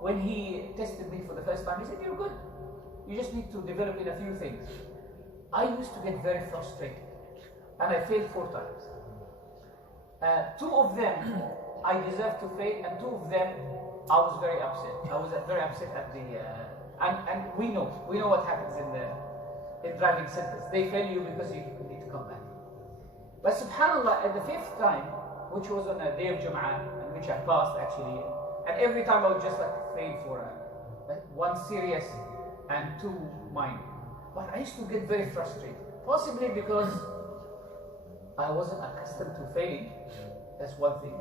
when he tested me for the first time, he said, "You're good. You just need to develop in a few things." I used to get very frustrated, and I failed 4 times. 2 of them I deserved to fail, and 2 of them I was very upset. I was very upset at the and we know what happens in driving centers. They fail you because you need to come back. But subhanallah, at the 5th time, which was on a day of Jum'ah, and which I passed actually, and every time I would just like fail for like 1 serious and 2 minor. But I used to get very frustrated, possibly because I wasn't accustomed to failing. That's one thing.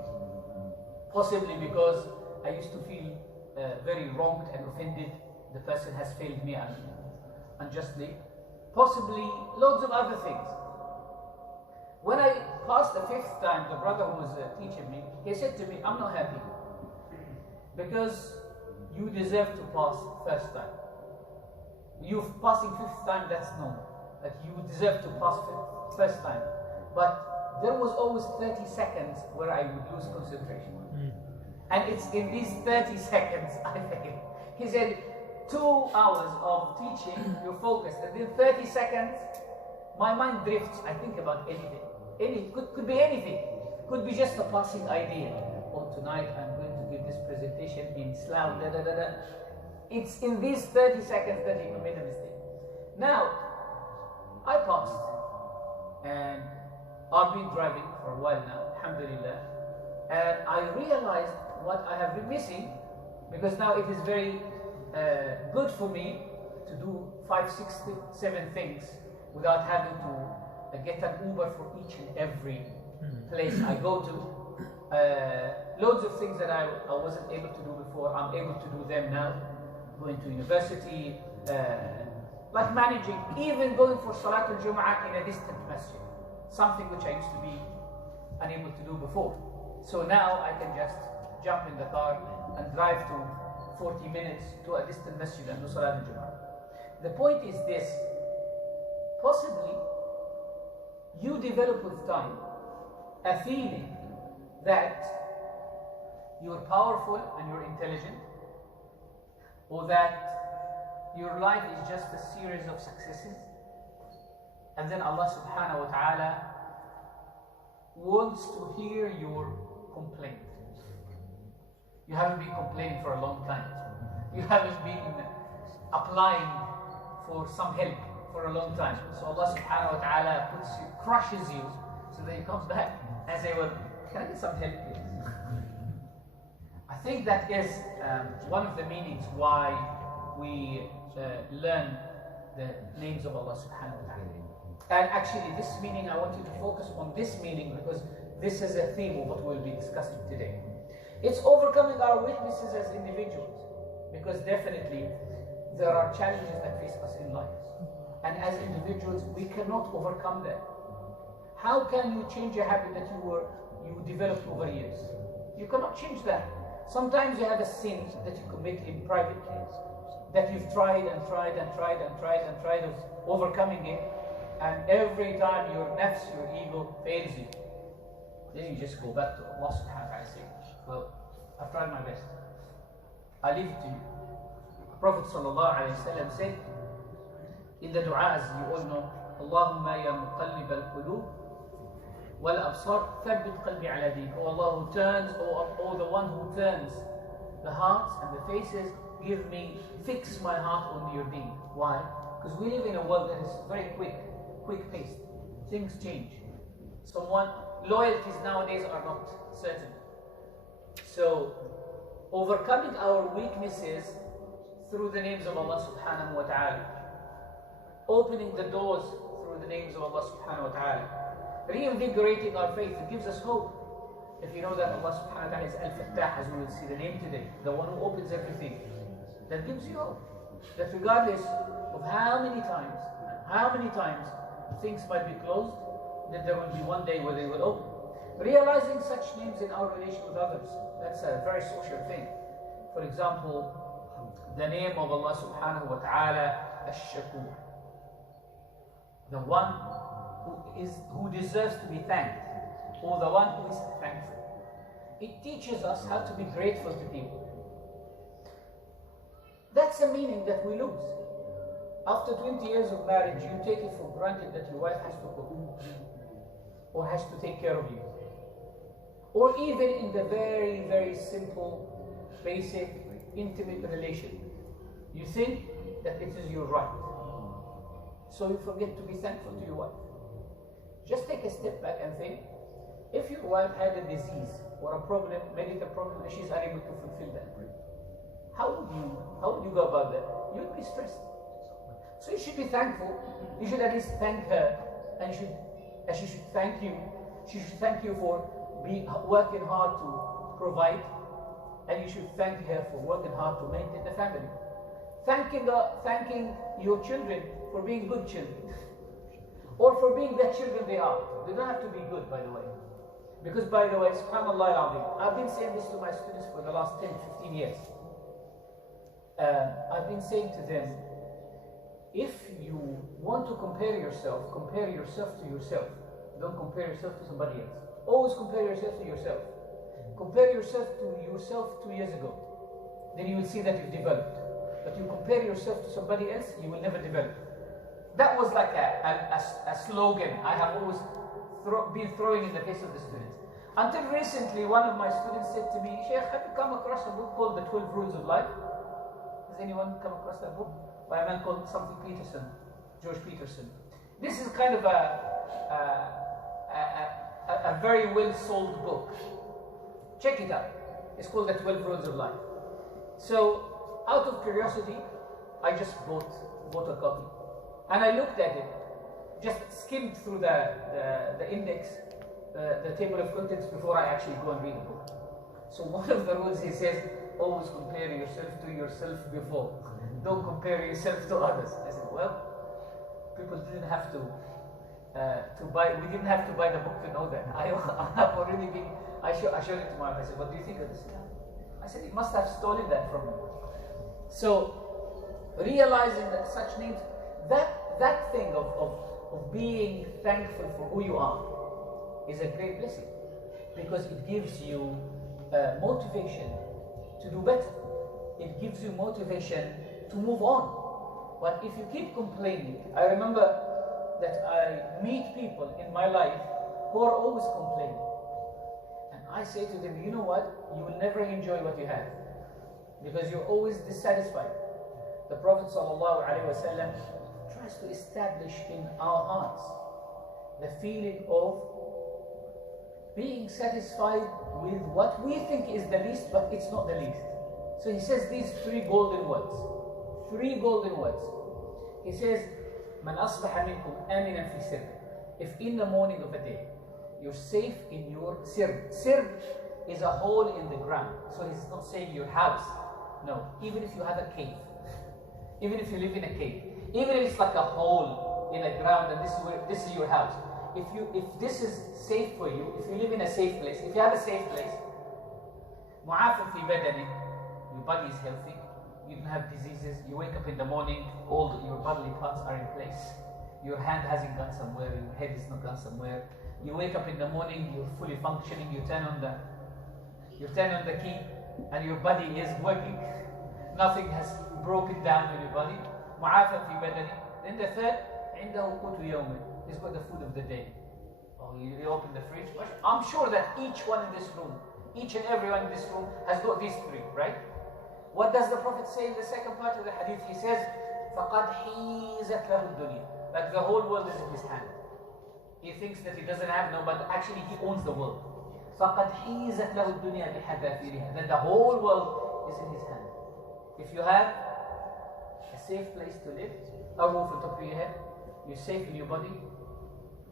Possibly because I used to feel very wronged and offended. The person has failed me unjustly. Possibly loads of other things. When I passed the 5th time, the brother who was teaching me, he said to me, "I'm not happy because you deserve to pass 1st time. You passing 5th time, that's normal. That you deserve to pass 1st time. But there was always 30 seconds where I would lose concentration. And it's in these 30 seconds I failed." He said, 2 hours of teaching, you're focused, and then 30 seconds, my mind drifts. I think about anything. Could be anything. Could be just a passing idea. Oh, tonight I'm going to give this presentation in Islam, da da da da. It's in these 30 seconds that you commit a mistake. Now, I passed, and I've been driving for a while now, alhamdulillah, and I realized what I have been missing, because now it is very good for me to do 5, 6, 7 things without having to get an Uber for each and every place I go to. Loads of things that I wasn't able to do before, I'm able to do them now. Going to university, like managing, even going for Salatul Jum'ah in a distant masjid, something which I used to be unable to do before. So now I can just jump in the car and drive to 40 minutes to a distant masjid and do Salatul Jum'ah. The point is this: possibly you develop with time a feeling that you're powerful and you're intelligent, or that your life is just a series of successes, and then Allah subhanahu wa ta'ala wants to hear your complaint. You haven't been complaining for a long time. You haven't been applying for some help for a long time. So Allah subhanahu wa ta'ala crushes you so that you come back and say, "Well, can I get some help, please?" I think that is one of the meanings why we learn the names of Allah subhanahu wa ta'ala. And actually this meaning, I want you to focus on this meaning, because this is a theme of what we'll be discussing today. It's overcoming our weaknesses as individuals, because definitely there are challenges that face us in life. And as individuals, we cannot overcome them. How can you change a habit that you developed over years? You cannot change that. Sometimes you have a sin that you commit in private, that you've tried and tried and tried and tried and tried of overcoming it, and every time your nafs, your ego fails you. Then you just go back to Allah subhanahu wa ta'ala and say, "Well, I've tried my best. I leave it to you." Prophet sallallahu alayhi wa sallam said in the dua, as you all know, "Allahumma ya muqallib al-qulub wal absar thabbit qalbi ala din." Oh Allah, who turns, oh the one who turns the hearts and the faces, fix my heart on your deen. Why? Because we live in a world that is very quick-paced. Things change. Loyalties nowadays are not certain. So, overcoming our weaknesses through the names of Allah subhanahu wa ta'ala, opening the doors through the names of Allah subhanahu wa ta'ala, reinvigorating our faith. It gives us hope. If you know that Allah subhanahu wa ta'ala is Al-Fattah, as we will see the name today, the one who opens everything, that gives you hope. That regardless of how many times things might be closed, that there will be one day where they will open. Realizing such names in our relation with others, that's a very social thing. For example, the name of Allah subhanahu wa ta'ala, Ash-Shakur, the one who deserves to be thanked, or the one who is thankful. It teaches us how to be grateful to people. That's a meaning that we lose. After 20 years of marriage, you take it for granted that your wife has to cook or has to take care of you. Or even in the very, very simple, basic, intimate relation, you think that it is your right. So you forget to be thankful to your wife. Just take a step back and think, if your wife had a disease or a problem, medical problem, and she's unable to fulfill that, how would you go about that? You would be stressed. So you should be thankful. You should at least thank her, and she should thank you. She should thank you for working hard to provide, and you should thank her for working hard to maintain the family. Thanking your children for being good children, or for being the children they are. They don't have to be good, by the way. Because, by the way, subhanallah al-azim, I've been saying this to my students for the last 10, 15 years. I've been saying to them, if you want to compare yourself to yourself. Don't compare yourself to somebody else. Always compare yourself to yourself. Compare yourself to yourself 2 years ago. Then you will see that you've developed. But you compare yourself to somebody else, you will never develop. That was like a slogan I have always been throwing in the face of the students. Until recently, one of my students said to me, Sheikh, have you come across a book called The 12 Rules of Life? Has anyone come across that book? By a man called something Peterson, George Peterson. This is kind of a very well sold book. Check it out. It's called The 12 Rules of Life. So, out of curiosity, I just bought a copy. And I looked at it, just skimmed through the index, the table of contents before I actually go and read the book. So one of the rules, he says, always compare yourself to yourself before. Don't compare yourself to others. I said, well, people didn't have to buy. We didn't have to buy the book to know that. I have already been. I showed it to my wife. I said, what do you think of this? I said, he must have stolen that from me. So realizing that such names, that thing of being thankful for who you are is a great blessing, because it gives you motivation to do better. It gives you motivation to move on. But if you keep complaining, I remember that I meet people in my life who are always complaining. And I say to them, you know what? You will never enjoy what you have, because you're always dissatisfied. The Prophet ﷺ tries to establish in our hearts the feeling of being satisfied with what we think is the least, but it's not the least. So he says these three golden words. He says, "Man asbaha minkum aminan fi sirr." If in the morning of a day you're safe in your sirr. Sirr is a hole in the ground. So he's not saying your house. No, even if you have a cave, even if you live in a cave, even if it's like a hole in the ground and this is your house. If this is safe for you, if you live in a safe place, if you have a safe place, mu'afin fi badani, your body is healthy, you don't have diseases, you wake up in the morning, all your bodily parts are in place, your hand hasn't gone somewhere, your head is not gone somewhere, you wake up in the morning, you're fully functioning, you turn on the key, and your body is working, nothing has broken down in your body, mu'afin fi badani. Then the third, عنده قوت يومه. He's got the food of the day. Oh, you open the fridge. I'm sure that each one in this room, each and everyone in this room has got these three, right? What does the Prophet say in the second part of the hadith? He says, فَقَدْ حِيزَتْ لَهُ الدُّنْيَا. Like the whole world is in his hand. He thinks that he doesn't have no, but actually he owns the world. فَقَدْ حِيزَتْ لَهُ الدُّنْيَا بِحَذَافِيرِهَا. Then the whole world is in his hand. If you have a safe place to live, a roof on top of your head, you're safe in your body,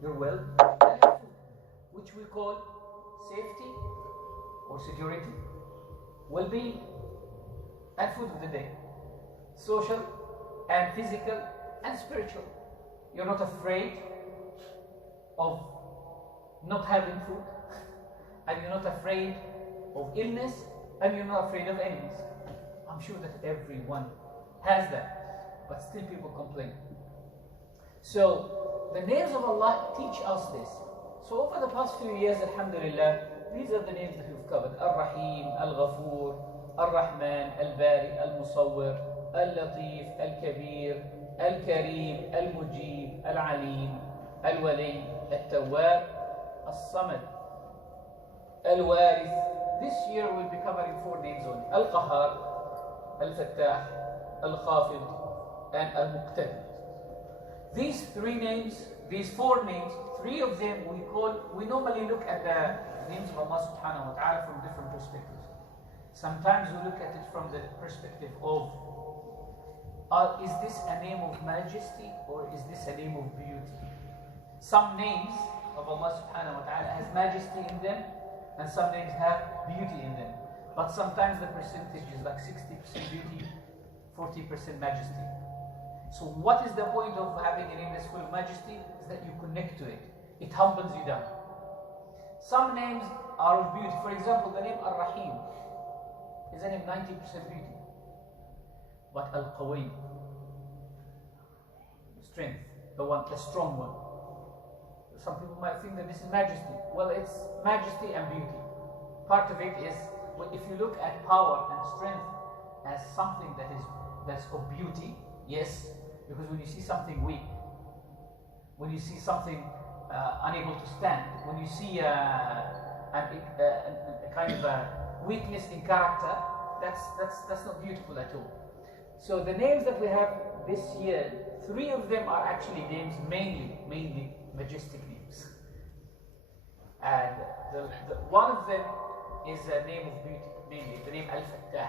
you're well, and you have food, which we call safety or security, well-being, and food of the day, social and physical and spiritual. You're not afraid of not having food, and you're not afraid of illness, and you're not afraid of enemies. I'm sure that everyone has that, but still people complain. So the names of Allah teach us this. So over the past few years, alhamdulillah, these are the names that we've covered: Ar-Rahim, Al-Ghafoor, Ar-Rahman, Al-Bari, Al-Musawwir, اللطيف الكبير الكريم المجيب العليم الولي التواب الصمد الوارث. This year we'll be covering 4 names only: Al-Qahar, Al-Fattah, Al-Khafid, and Al-Muqtadir. These 4 names, 3 of them we normally look at the names of Allah subhanahu wa ta'ala from different perspectives. Sometimes we look at it from the perspective of, is this a name of majesty or is this a name of beauty? Some names of Allah subhanahu wa ta'ala has majesty in them, and some names have beauty in them. But sometimes the percentage is like 60% beauty, 40% majesty. So what is the point of having a name that's full of majesty? Is that you connect to it. It humbles you down. Some names are of beauty. For example, the name Ar-Rahim is a name 90% beauty. But Al-Qawi, strength, the strong one. Some people might think that this is majesty. Well, it's majesty and beauty. Part of it is, if you look at power and strength as something that's of beauty, yes, because when you see something weak, when you see something unable to stand, when you see a kind of a weakness in character, that's not beautiful at all. So the names that we have this year, 3 of them are actually names mainly majestic names, and one of them is a name of beauty, mainly the name Al-Fattah.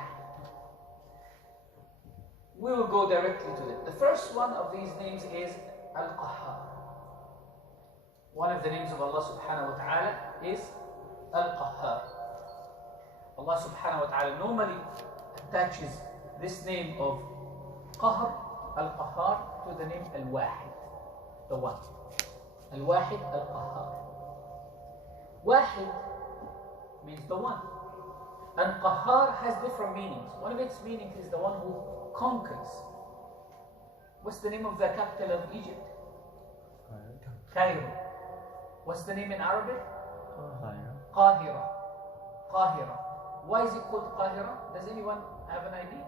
We will go directly to it. The first one of these names is Al-Qahhar. One of the names of Allah subhanahu wa ta'ala is Al-Qahhar. Allah subhanahu wa ta'ala normally attaches this name of Qahr, Al-Qahhar, to the name Al-Wahid, the one. Al-Wahid, Al-Qahhar. Wahid means the one. And Qahhar has different meanings. One of its meanings is the one who conquers. What's the name of the capital of Egypt? Cairo. What's the name in Arabic? Qahira. Qahira. Why is it called Qahira? Does anyone have an idea?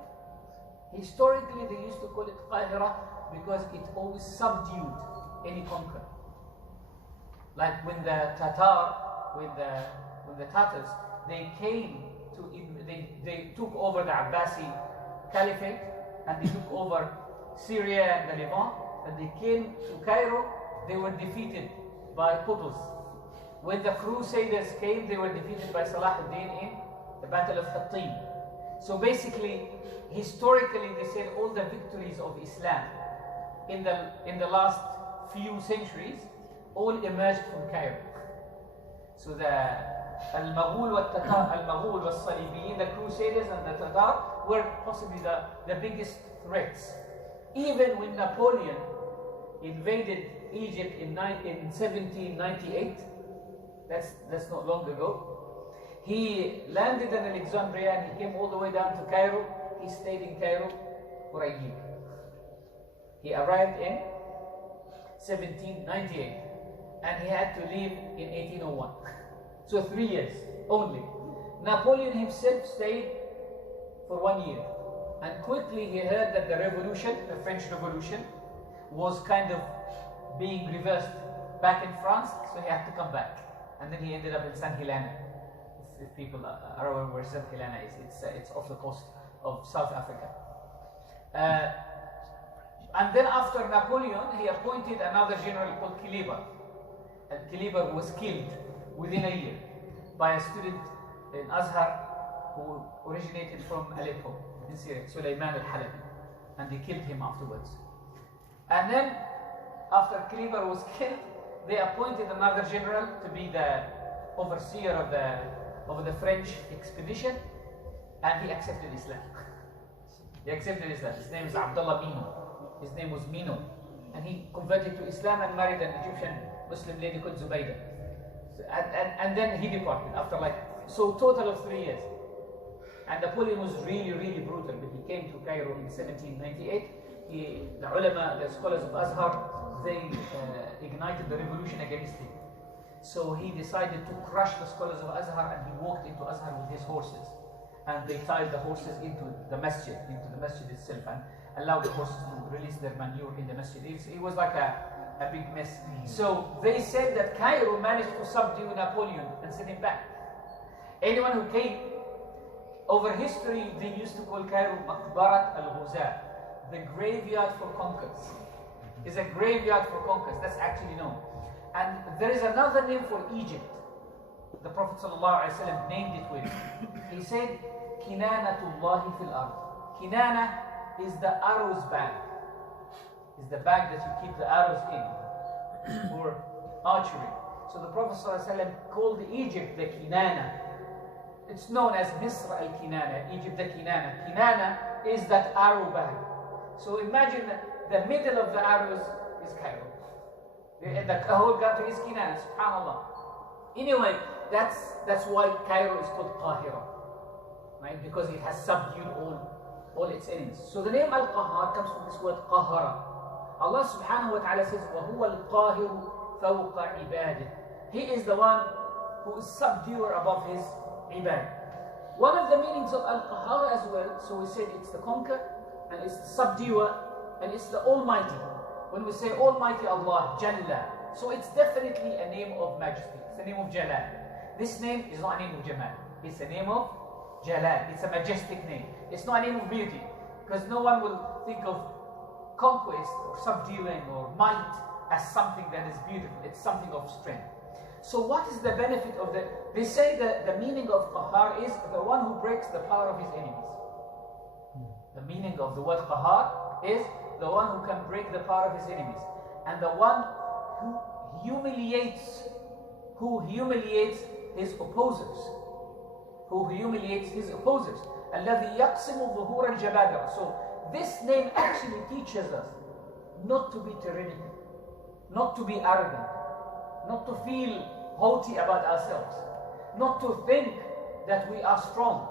Historically, they used to call it Qahira because it always subdued any conqueror. Like when the Tatars, they came to, they took over the Abbasi Caliphate, and they took over Syria and the Levant, and they came to Cairo. They were defeated by Qutuz. When the Crusaders came, they were defeated by Salah ad-Din in the Battle of Hattin. So basically, historically, they said all the victories of Islam in the last few centuries all emerged from Cairo. So the Al-Maghul wal-Salibiyin, the Crusaders and the Tatar, were possibly the biggest threats. Even when Napoleon invaded Egypt in 1798, that's not long ago, he landed in Alexandria and he came all the way down to Cairo. He stayed in Cairo for a year. He arrived in 1798 and he had to leave in 1801. So 3 years only. Napoleon himself stayed for 1 year, and quickly he heard that the revolution, the French Revolution, was kind of being reversed back in France, so he had to come back. And then he ended up in St. Helena. If people are aware where St. Helena is, it's off the coast of South Africa. And then after Napoleon, he appointed another general called Kilibar. And Kilibar was killed within a year by a student in Azhar who originated from Aleppo in Syria, Sulaiman al-Halabi, and they killed him afterwards. And then after Kilibar was killed, they appointed another general to be the overseer of the French expedition, and he accepted Islam. He accepted Islam. His name is Abdullah Mino. His name was Mino, and he converted to Islam and married an Egyptian Muslim lady called Zubaydah. And then he departed after total of 3 years. And Napoleon was really, really brutal. But he came to Cairo in 1798. The ulama, the scholars of Azhar, they ignited the revolution against him. So he decided to crush the scholars of Azhar, and he walked into Azhar with his horses. and they tied the horses into the masjid itself, and allowed the horses to release their manure in the masjid. It was like a big mess. So they said that Cairo managed to subdue Napoleon and send him back. Anyone who came over history, they used to call Cairo Maqbarat al-Ghuzat, the graveyard for conquerors. It's a graveyard for conquerors. That's actually known. And there is another name for Egypt. The Prophet ﷺ named it with. He said, Kinanatullahi fil ard. Kinana is the arrow's bag. Is the bag that you keep the arrows in for archery. So the Prophet ﷺ called Egypt the Kinana. It's known as Misr al-Kinana, Egypt the Kinana. Kinana is that arrow bag. So imagine the middle of the arrows is Cairo. The whole country is Kinana, subhanAllah. Anyway, that's why Cairo is called Qahira, right? Because it has subdued all its enemies. So the name Al-Qahhar comes from this word Qahara. Allah subhanahu wa ta'ala says, وَهُوَ الْقَاهِرُ فَوْقَ عِبَادِهِ. He is the one who is subduer above his ibad. One of the meanings of Al-Qahhar as well, so we said it's the conqueror, and it's the subduer, and it's the Almighty. When we say Almighty Allah, Jalla, so it's definitely a name of majesty. It's a name of Jalal. This name is not a name of Jamal. It's a name of Jalal. It's a majestic name. It's not a name of beauty, because no one will think of conquest or subduing or might as something that is beautiful. It's something of strength. So what is the benefit of the... They say that the meaning of Qahar is the one who breaks the power of his enemies. The meaning of the word Qahar is the one who can break the power of his enemies. And the one who humiliates his opposers. الذي يقسم ظهور الجبابرة. So this name actually teaches us not to be tyrannical, not to be arrogant, not to feel haughty about ourselves, not to think that we are strong.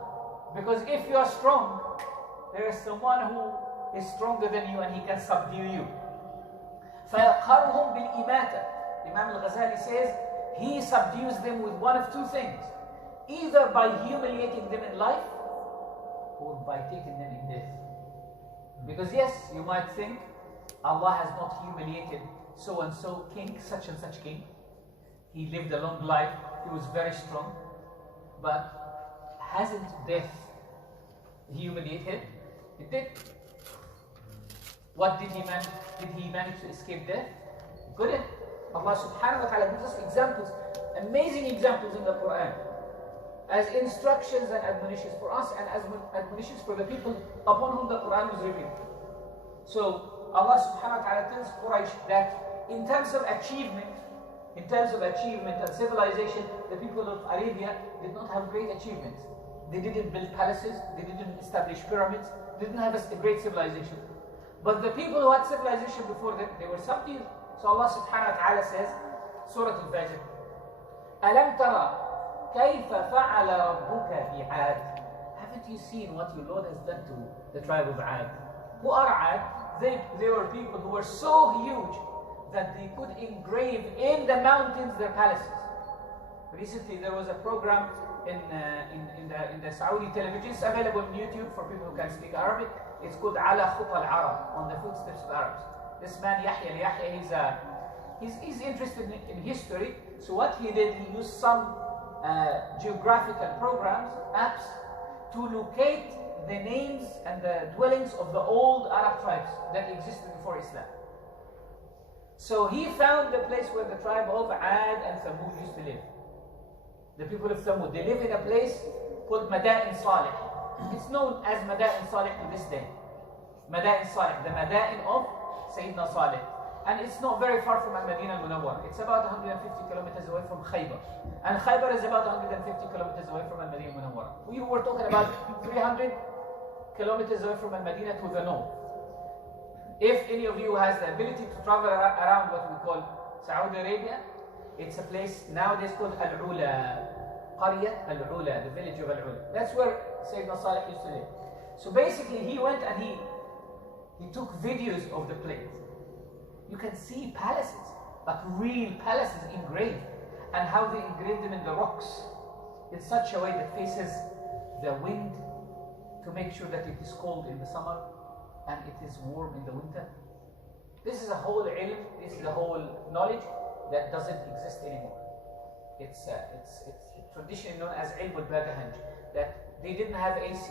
Because if you are strong, there is someone who is stronger than you and he can subdue you. فَيَقْهَرُهُمْ بِالْإِمَاتَةِ. Imam al-Ghazali says he subdues them with one of two things, either by humiliating them in life or by taking them in death. Because yes, you might think Allah has not humiliated so and so king, such and such king. He lived a long life, he was very strong, but hasn't death humiliated him? It did. What did he manage? Did he manage to escape death? He couldn't. Allah subhanahu wa ta'ala gives us examples, amazing examples in the Quran, as instructions and admonitions for us and as admonitions for the people upon whom the Quran was revealed. So Allah subhanahu wa ta'ala tells Quraysh that in terms of achievement and civilization, the people of Arabia did not have great achievements. They didn't build palaces, they didn't establish pyramids, they didn't have a great civilization. But the people who had civilization before them, they were subdued. So Allah subhanahu wa ta'ala says, Surah Al-Fajr, أَلَمْ تَرَى كَيْفَ فَعَلَ رَبُّكَ بِعَادٍ. Haven't you seen what your Lord has done to the tribe of Ad? Who are Ad? They were people who were so huge that they could engrave in the mountains their palaces. Recently there was a program in the Saudi television. It's available on YouTube for people who can speak Arabic. It's called Ala Khuta al-Arab, on the footsteps of Arabs. This man Yahya, he's interested in history. So what he did, he used some geographical programs, apps, to locate the names and the dwellings of the old Arab tribes that existed before Islam. So he found the place where the tribe of Ad and Thamud used to live. The people of Thamud, they live in a place called Mada'in Salih. It's known as Mada'in Salih to this day. Mada'in Salih, the Mada'in of Sayyidina Salih. And it's not very far from Al-Madinah al-Munawwar. It's about 150 kilometers away from Khaybar. And Khaybar is about 150 kilometers away from Al-Madinah al-Munawwar. We were talking about 300 kilometers away from Al-Madinah to the north. If any of you has the ability to travel around what we call Saudi Arabia, it's a place nowadays called Al-Ula. Qaryat Al-Ula, the village of Al-Ula. That's where Sayyidina Salih used to live. So basically he went and he took videos of the place. You can see palaces, like real palaces engraved, and how they engraved them in the rocks in such a way that faces the wind to make sure that it is cold in the summer and it is warm in the winter. This is a whole ilm, this is a whole knowledge that doesn't exist anymore. It's traditionally known as ilm al-bagahanj, that they didn't have AC.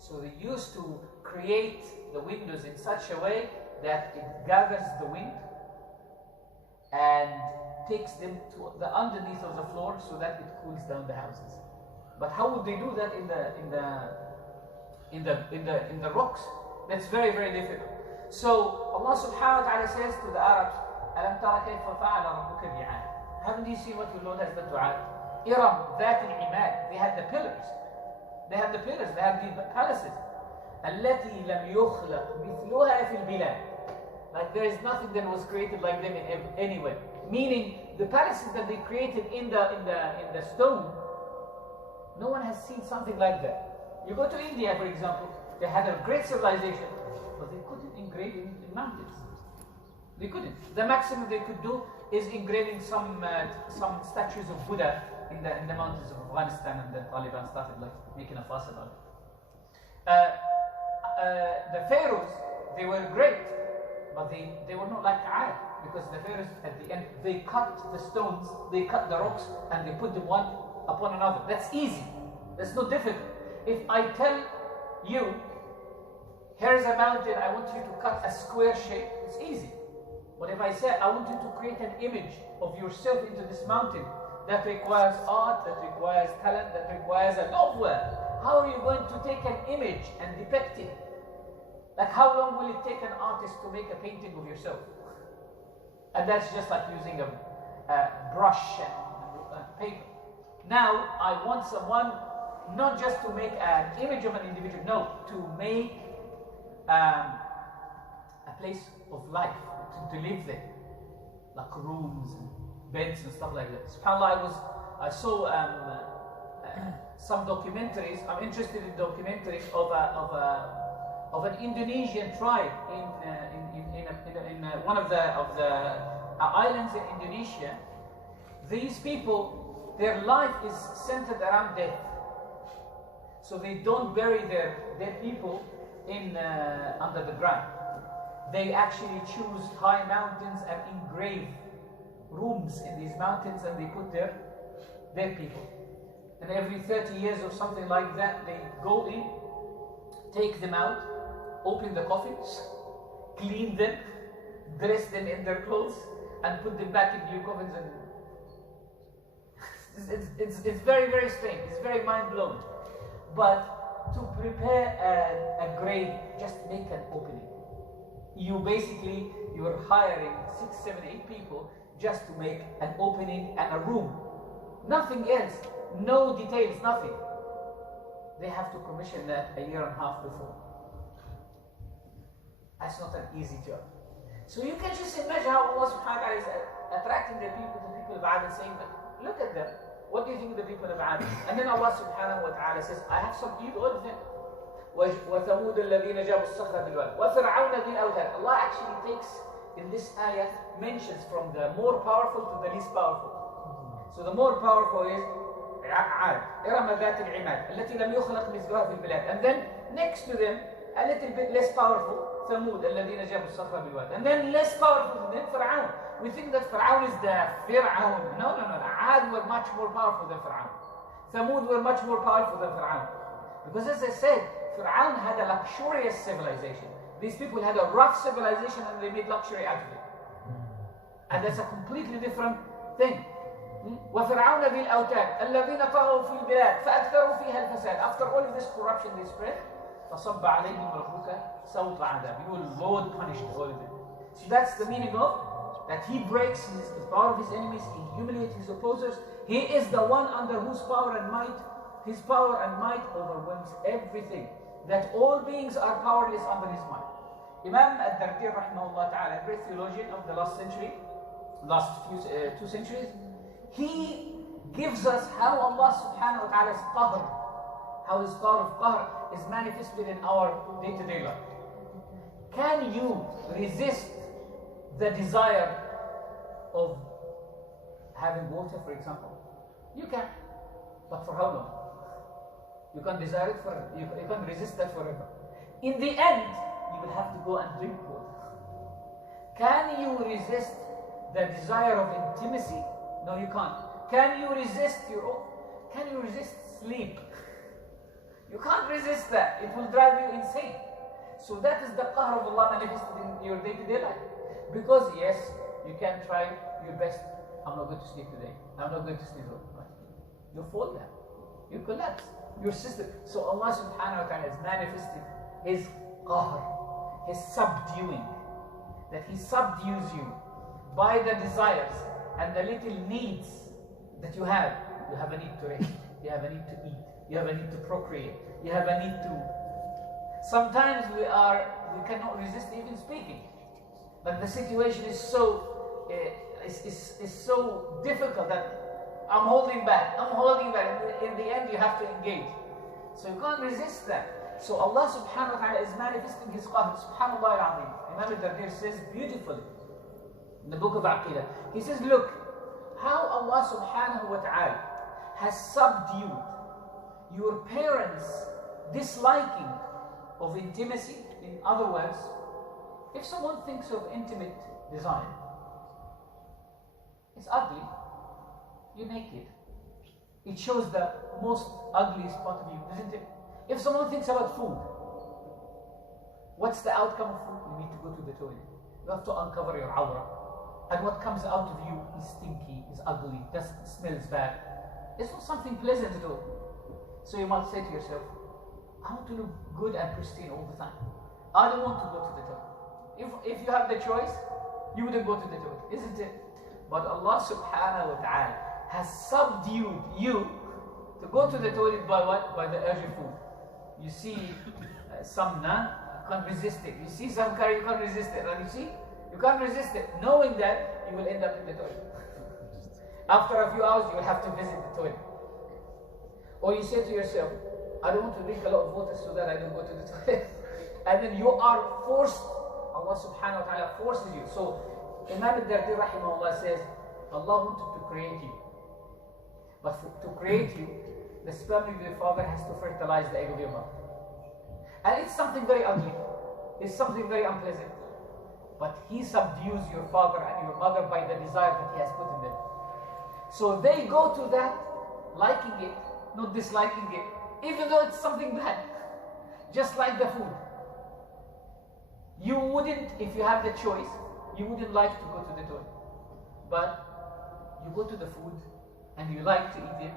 So they used to create the windows in such a way that it gathers the wind and takes them to the underneath of the floor so that it cools down the houses. But how would they do that in the rocks? That's very, very difficult. So Allah subhanahu wa ta'ala says to the Arabs, أَلَمْ تَرَ كَيْفَ فَعَلَ رَبُّكَ بِعَادٍ? Haven't you seen what your Lord has done to Ad? إِرَمْ ذَاتِ الْعِمَادِ. They had the pillars. They had the palaces. الَّتِي لَمْ يُخْلَقْ مِثْلُهَا فِي الْبِلَادِ. Like there is nothing that was created like them anywhere. Meaning the palaces that they created in the stone, no one has seen something like that. You go to India, for example, they had a great civilization, but they couldn't engrave in mountains. They couldn't. The maximum they could do is engraving some statues of Buddha in the mountains of Afghanistan, and the Taliban started like making a fuss about it. The pharaohs, they were great, but they were not like Ad, because the pharaohs at the end, they cut the stones, they cut the rocks, and they put them one upon another. That's easy. That's not difficult. If I tell you, here's a mountain, I want you to cut a square shape, it's easy. But if I say, I want you to create an image of yourself into this mountain, that requires art, that requires talent, that requires a lot of work. How are you going to take an image and depict it? Like how long will it take an artist to make a painting of yourself? And that's just like using a brush and paper. Now, I want someone not just to make an image of an individual, no, to make a place of life, to live there, like rooms and beds and stuff like that. SubhanAllah, I saw some documentaries. I'm interested in documentaries of an Indonesian tribe in one of the islands in Indonesia. These people, their life is centered around death. So they don't bury their dead people under the ground. They actually choose high mountains and engrave rooms in these mountains, and they put their dead people. And every 30 years or something like that, they go in, take them out, open the coffins, clean them, dress them in their clothes, and put them back in new coffins. And it's very, very strange. It's very mind-blowing. But to prepare a grave, just make an opening. You're hiring 6, 7, 8 people just to make an opening and a room. Nothing else. No details, nothing. They have to commission that a year and a half before. That's not an easy job. So you can just imagine how Allah subhanahu wa ta'ala is attracting the people of Ad and saying, look at them. What do you think of the people of Ad? And then Allah subhanahu wa ta'ala says, I have some people of them. وَثَمُودَ الَّذِينَ جَابُوا الصَّخْرَ بِالْوَادِ وَفِرْعَوْنَ ذِي الْأَوْتَادِ. Allah actually takes, in this ayah, mentions from the more powerful to the least powerful. So the more powerful is عاد إرم ذات العماد التي لم يخلق مثلها في البلاد. And then next to them, a little bit less powerful, ثمود الذين جابوا الصخر بالواد. And then less powerful than Fir'aun. We think that Fir'aun is the Fir'aun. No. Ad were much more powerful than Fir'aun. Thamud were much more powerful than Fir'aun. Because as I said, Fir'aun had a luxurious civilization. These people had a rough civilization and they made luxury out of it. And that's a completely different thing. وَفِرْعَوْنَ ذِي الْأَوْتَادِ الَّذِينَ طَغَوْا فِي الْبِلَادِ فَأَكْثَرُوا فِيهَا الْفَسَادِ. After all of this corruption they spread, فَصَبَّ عَلَيْهِمْ رَبُّكَ سَوْطَ عَذَابٍ. You will Lord punish all of it. So that's the meaning of that he breaks the power of his enemies, he humiliates his opposers. He is the one under whose power and might, his power and might overwhelms everything. That all beings are powerless under his might. Imam al-Dardir rahimahullah ta'ala, a great theologian of the last few 2 centuries, he gives us how Allah subhanahu wa ta'ala's qahr, how his power of qahr is manifested in our day-to-day life. Can you resist the desire of having water, for example? You can. But for how long? You can't desire it forever. You can't resist that forever. In the end, you will have to go and drink water. Can you resist the desire of intimacy? No, you can't. Can you resist can you resist sleep? You can't resist that. It will drive you insane. So that is the qahr of Allah manifested in your day-to-day life. Because yes, you can try your best. I'm not going to sleep today. I'm not going to sleep today. You fall down. You collapse. Your system. So Allah subhanahu wa ta'ala has manifested His qahr, His subduing. That He subdues you by the desires and the little needs that you have. You have a need to rest. You have a need to eat. You have a need to procreate. You have a need to... Sometimes we cannot resist even speaking. But the situation is so so difficult that I'm holding back. I'm holding back. In the end, you have to engage. So you can't resist that. So Allah subhanahu wa ta'ala is manifesting His qahr. Subhanallah al-Azim. Imam al-Dardir says beautifully in the book of Aqidah. He says, look, how Allah subhanahu wa ta'ala has subdued your parents' disliking of intimacy. In other words, if someone thinks of intimate desire, it's ugly, you're naked. It shows the most ugliest part of you, isn't it? If someone thinks about food, what's the outcome of food? You need to go to the toilet. You have to uncover your awra. And what comes out of you is stinky, is ugly, smells bad. It's not something pleasant at all. So you must say to yourself, I want to look good and pristine all the time. I don't want to go to the toilet. If you have the choice, you wouldn't go to the toilet, isn't it? But Allah subhanahu wa ta'ala has subdued you to go to the toilet by what? By the urge of food. You see some naan, you can't resist it. You see some curry, you can't resist it. And you see, you can't resist it. Knowing that, you will end up in the toilet. After a few hours, you will have to visit the toilet. Or you say to yourself, I don't want to drink a lot of water so that I don't go to the toilet. And then you are forced, Allah subhanahu wa ta'ala forces you. So Imam al-Dardir rahimahullah says, Allah wanted to create you. But to create you, the sperm of your father has to fertilize the egg of your mother. And it's something very ugly. It's something very unpleasant. But He subdues your father and your mother by the desire that He has put in them. So they go to that, liking it, not disliking it, even though it's something bad. Just like the food. You wouldn't, if you have the choice, you wouldn't like to go to the toilet. But you go to the food and you like to eat it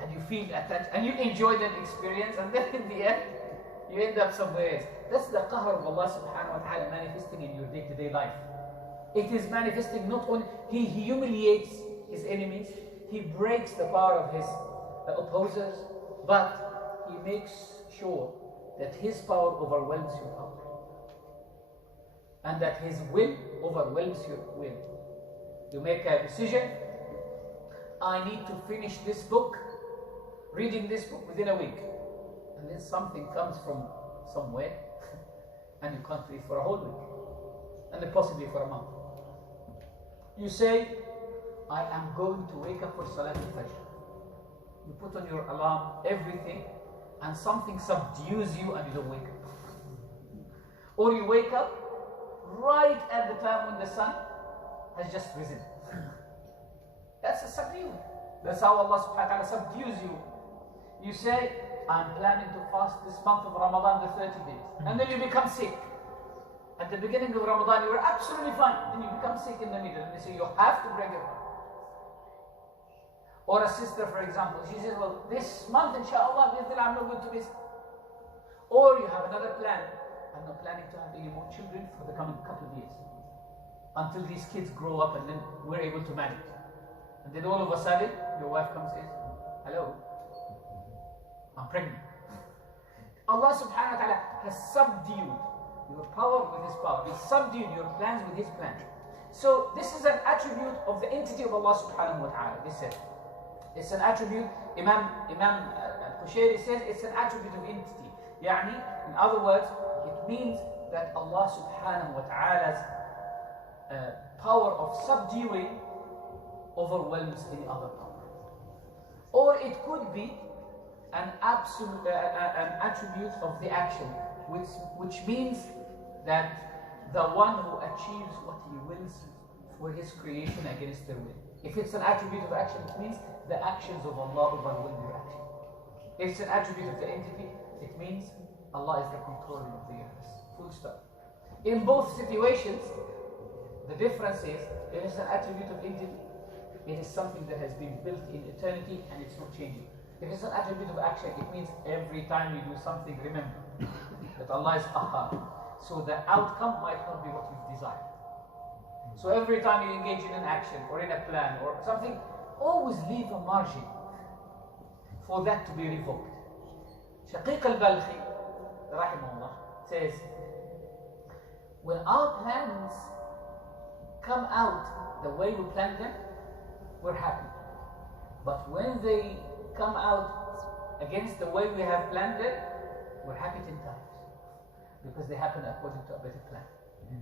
and you feel attached and you enjoy that experience, and then in the end you end up somewhere else. That's the qahr of Allah subhanahu wa ta'ala manifesting in your day-to-day life. It is manifesting not only, He humiliates His enemies, He breaks the power of His opposers, but He makes sure that His power overwhelms your power. And that His will overwhelms your will. You make a decision, I need to finish this book, reading this book within a week. And then something comes from somewhere, and you can't read for a whole week, and then possibly for a month. You say, I am going to wake up for Salat al-Fajr. You put on your alarm, everything, and something subdues you and you don't wake up. Or you wake up right at the time when the sun has just risen. That's a subdue. That's how Allah subhanahu wa ta'ala subdues you. You say, I'm planning to fast this month of Ramadan, the 30 days. And then you become sick. At the beginning of Ramadan, you were absolutely fine. Then you become sick in the middle. And they say, you have to break it up. Or a sister, for example, she says, well, this month, inshallah, I'm not going to miss. Or you have another plan. I'm not planning to have any more children for the coming couple of years. Until these kids grow up and then we're able to manage. And then all of a sudden, your wife comes in, hello, I'm pregnant. Allah subhanahu wa ta'ala has subdued your power with His power. He subdued your plans with His plans. So this is an attribute of the entity of Allah subhanahu wa ta'ala. This said, it's an attribute. Imam al-Qushayri says it's an attribute of entity. Yani, in other words, it means that Allah subhanahu wa ta'ala's power of subduing overwhelms any other power. Or it could be an attribute of the action, which means that the one who achieves what he wills for his creation against their will. If it's an attribute of action, it means the actions of Allah overwhelm your action. If it's an attribute of the entity, it means Allah is the controller of the universe. Full stop. In both situations, the difference is, if it's an attribute of entity, it is something that has been built in eternity and it's not changing. If it's an attribute of action, it means every time you do something, remember that Allah is Qahhar. So the outcome might not be what you've desired. So every time you engage in an action or in a plan or something, always leave a margin for that to be revoked. Shaqiq al-Balkhi, rahimahullah, says, when our plans come out the way we planned them, we're happy. But when they come out against the way we have planned it, we're happy 10 times. Because they happen according to a better plan.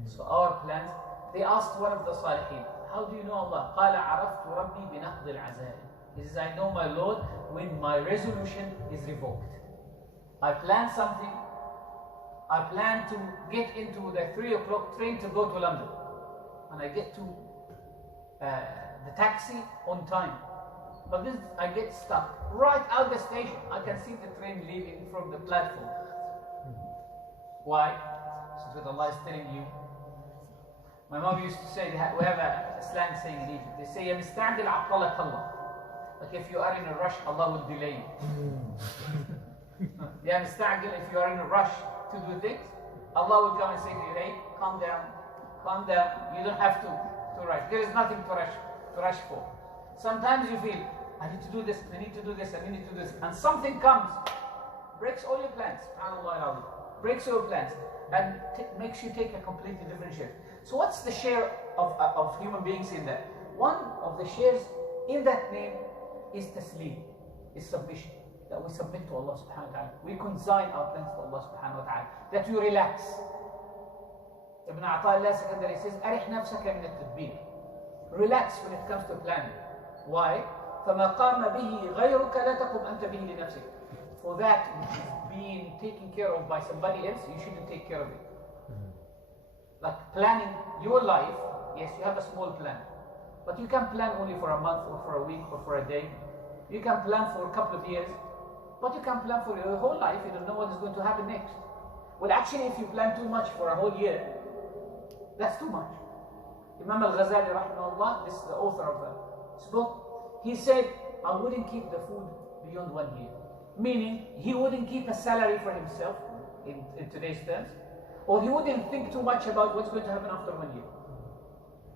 So our plans, they asked one of the Salihin, how do you know Allah? قال عرفت ربي بنقض العزائم. He says, I know my Lord when my resolution is revoked. I plan something, I plan to get into the 3 o'clock train to go to London. And I get to the taxi on time. But this, I get stuck right out the station. I can see the train leaving from the platform. Why? So that Allah is telling you. My mom used to say, we have a slang saying in Egypt. They say, "Ya musta'dil aqalak Allah." Like if you are in a rush, Allah will delay you. Ya musta'dil, if you are in a rush to do things, Allah will come and say to you, hey, calm down, calm down. You don't have to rush. There is nothing to rush for. Sometimes you feel, I need to do this, I need to do this, I need to do this. And something comes, breaks all your plans. SubhanAllah, breaks your plans and makes you take a completely different shift. So what's the share of human beings in that? One of the shares in that name is taslim, is submission. That we submit to Allah subhanahu wa ta'ala. We consign our plans to Allah subhanahu wa ta'ala. That you relax. Ibn Ata'illah Secondary says, أرح نفسك من التدبير. Relax when it comes to planning. Why? فَمَا قَامَ بِهِ غَيْرُكَ لَا تَقُمْ أَنْتَ بِهِ لِنَفْسِكَ. For that which is being taken care of by somebody else, you shouldn't take care of it. Like planning your life, yes, you have a small plan. But you can plan only for a month or for a week or for a day. You can plan for a couple of years. But you can plan for your whole life. You don't know what is going to happen next. Well, actually, if you plan too much for a whole year, that's too much. Imam al-Ghazali, rahimahullah, this is the author of this book, he said, I wouldn't keep the food beyond 1 year. Meaning, he wouldn't keep a salary for himself, in today's terms, or he wouldn't think too much about what's going to happen after 1 year.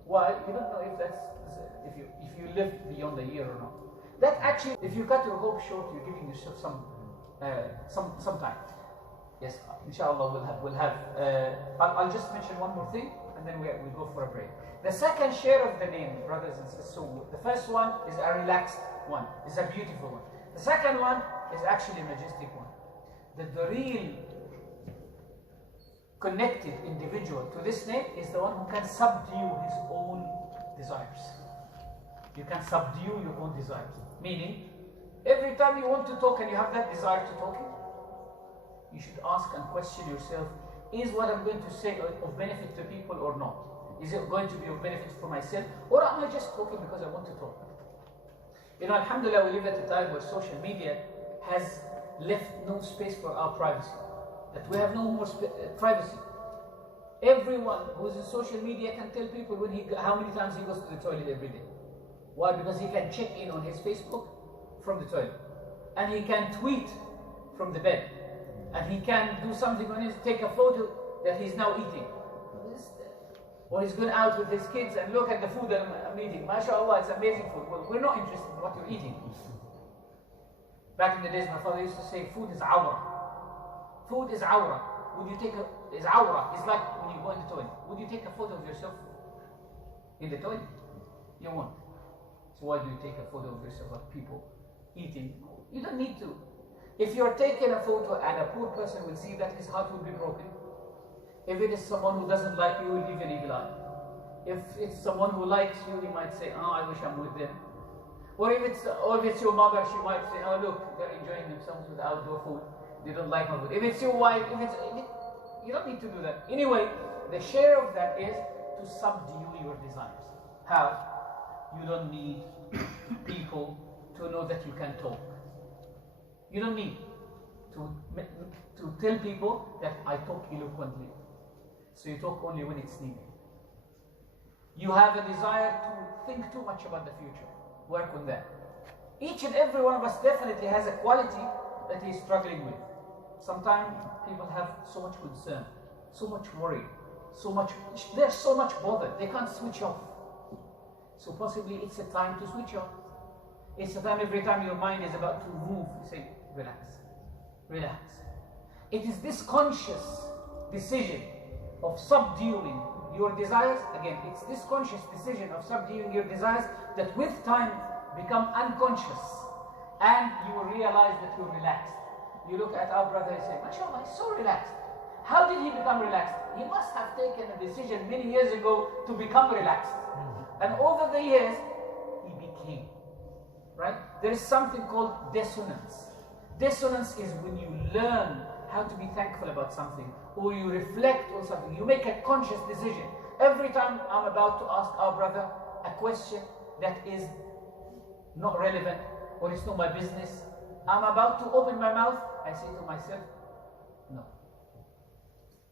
Why? You don't know if you live beyond a year or not. That actually, if you cut your hope short, you're giving yourself some time. Yes, inshallah we'll have. I'll just mention one more thing, and then we'll go for a break. The second share of the name, brothers and sisters. So the first one is a relaxed one, is a beautiful one. The second one is actually a majestic one. The real connected individual to this name is the one who can subdue his own desires. You can subdue your own desires. Meaning, every time you want to talk and you have that desire to talk, you should ask and question yourself, is what I'm going to say of benefit to people or not? Is it going to be of benefit for myself? Or am I just talking because I want to talk? You know, alhamdulillah, we live at a time where social media has left no space for our privacy. That we have no more privacy. Everyone who is in social media can tell people how many times he goes to the toilet every day. Why? Because he can check in on his Facebook from the toilet. And he can tweet from the bed. And he can do something on his, take a photo that he's now eating. Or he's going out with his kids and look at the food that I'm eating. MashaAllah, it's amazing food. Well, we're not interested in what you're eating. Back in the days, my father used to say, food is awra. Food is awra. Would you take is awra. It's like when you go in the toilet. Would you take a photo of yourself in the toilet? You won't. So why do you take a photo of yourself of people eating? You don't need to. If you're taking a photo and a poor person will see that, his heart will be broken. If it is someone who doesn't like you, will leave an evil eye. If it's someone who likes you, he might say, oh, I wish I'm with them. Or if it's your mother, she might say, oh look, they're enjoying themselves with outdoor food. They don't like my food. If it's your wife, you don't need to do that. Anyway, the share of that is to subdue your desires. How? You don't need people to know that you can talk. You don't need to tell people that I talk eloquently. So you talk only when it's needed. You have a desire to think too much about the future. Work on that. Each and every one of us definitely has a quality that he's struggling with. Sometimes people have so much concern, so much worry, there's so much bother, they can't switch off. So possibly it's a time to switch off. It's a time every time your mind is about to move, you say, relax, relax. It is this conscious decision of subduing your desires, again, it's this conscious decision of subduing your desires that with time become unconscious and you will realize that you're relaxed. You look at our brother and say, MashaAllah, he's so relaxed. How did he become relaxed? He must have taken a decision many years ago to become relaxed. And over the years, he became. Right? There is something called dissonance. Dissonance is when you learn how to be thankful about something, or you reflect on something. You make a conscious decision. Every time I'm about to ask our brother a question that is not relevant, or it's not my business, I'm about to open my mouth, I say to myself, no,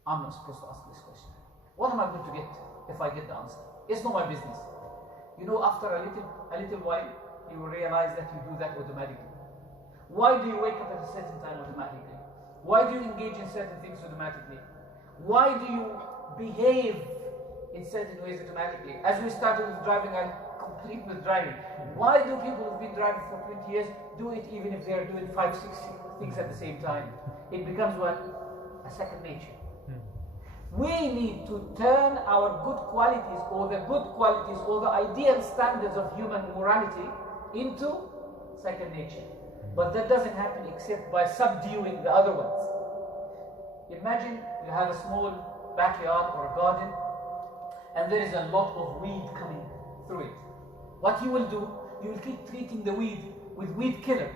I'm not supposed to ask this question. What am I going to get if I get the answer? It's not my business. You know, after a little while, you will realize that you do that automatically. Why do you wake up at a certain time automatically? Why do you engage in certain things automatically? Why do you behave in certain ways automatically? As we started with driving, I'll complete with driving. Why do people who've been driving for 20 years do it even if they are doing 5, 6 things at the same time? It becomes what? A second nature. We need to turn our good qualities or the ideal standards of human morality into second nature. But that doesn't happen except by subduing the other ones. Imagine you have a small backyard or a garden and there is a lot of weed coming through it. What you will do, you will keep treating the weed with weed killer.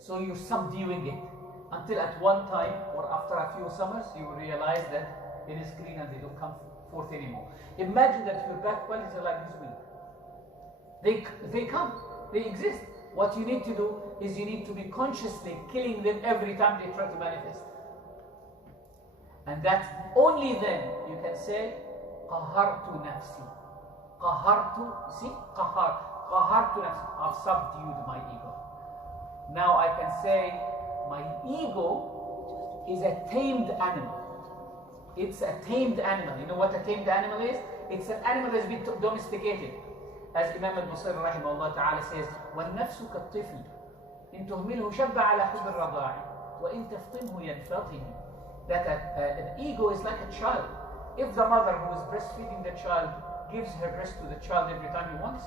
So you're subduing it until at one time or after a few summers you will realize that it is clean and they don't come forth anymore. Imagine that your bad qualities are like this weed. They come, they exist. What you need to do is you need to be consciously killing them every time they try to manifest. And that's only then you can say, قَهَرْتُ نَفْسِي. قَهَرْتُ, see? قَهَرْتُ نَفْسِي. I've subdued my ego. Now I can say, my ego is a tamed animal. It's a tamed animal. You know what a tamed animal is? It's an animal that's been domesticated. As Imam al-Busiri rahimahullah ta'ala says, وَالنَّفْسُ كَالطِّفْلِ إِن تُهْمِلْهُ شَبَّ عَلَى حُبِّ الرَّضَاعِ وَإِن تَفْطِمْهُ يَنْفَطِمُ. That an ego is like a child. If the mother who is breastfeeding the child gives her breast to the child every time he wants,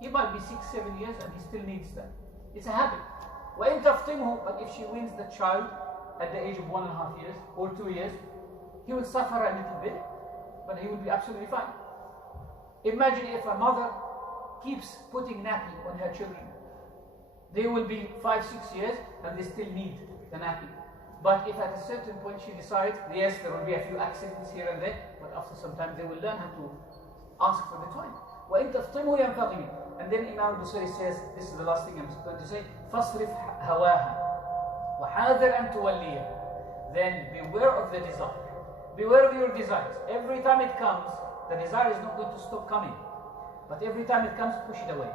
he might be 6, 7 years and he still needs that. It's a habit. وَإِن تَفْطِمْهُ. But if she wins the child at the age of 1.5 years or 2 years, he will suffer a little bit, but he will be absolutely fine. Imagine if a mother keeps putting nappy on her children. They will be 5, 6 years and they still need the nappy. But if at a certain point she decides, yes, there will be a few accidents here and there, but after some time they will learn how to ask for the toy. وَإِن تَفْطِمْهُ يَنْفَطِمِ. And then Imam al-Busiri says, this is the last thing I'm going to say, فَاصْرِفْ هَوَاهَا وَحَاذِرْ أَن تُوَلِّيَهَا. Then beware of the desire. Beware of your desires. Every time it comes, the desire is not going to stop coming. But every time it comes, push it away.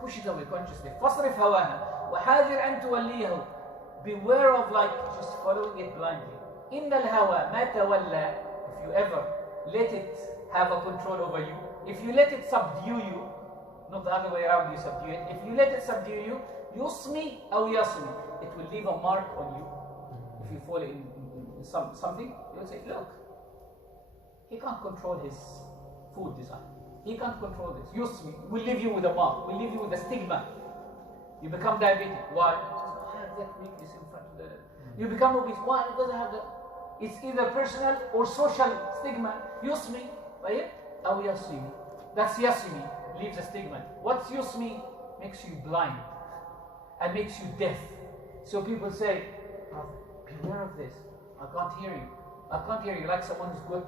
Push it away consciously. فَاصْرِفْ هَوَاهَا وَحَاذِرْ أَن تُوَلِّيَهُ. Beware of just following it blindly. إِنَّ الْهَوَى مَا تَوَلَّى. If you ever let it have a control over you, if you let it subdue you, not the other way around, you subdue it. If you let it subdue you, يُصْمِ أَوْ يَصْمِ. It will leave a mark on you. If you fall in something, you'll say, look, he can't control his food desire. He can't control this. Yusmi will leave you with a mark, will leave you with a stigma. You become diabetic. Why? That weakness in front of the... You become obese. Why? It doesn't have the... It's either personal or social stigma. Yusmi, right? Aw yasimi. That's yasimi. leaves a stigma. What's yusmi makes you blind and makes you deaf. So people say, oh, beware of this. I can't hear you. I can't hear you. Like someone's got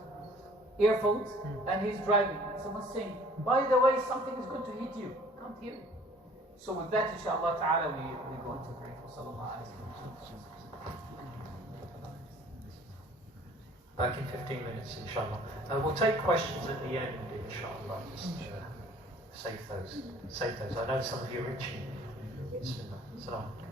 earphones and he's driving and someone's saying, by the way, something is going to hit you. I can't hear you. So with that, inshallah ta'ala, we go into pray for sallallahu alayhi wa sallam. Back in 15 minutes, inshallah. We'll take questions at the end, inshallah. Just save those. I know some of you are itching. Bismillah. Salam.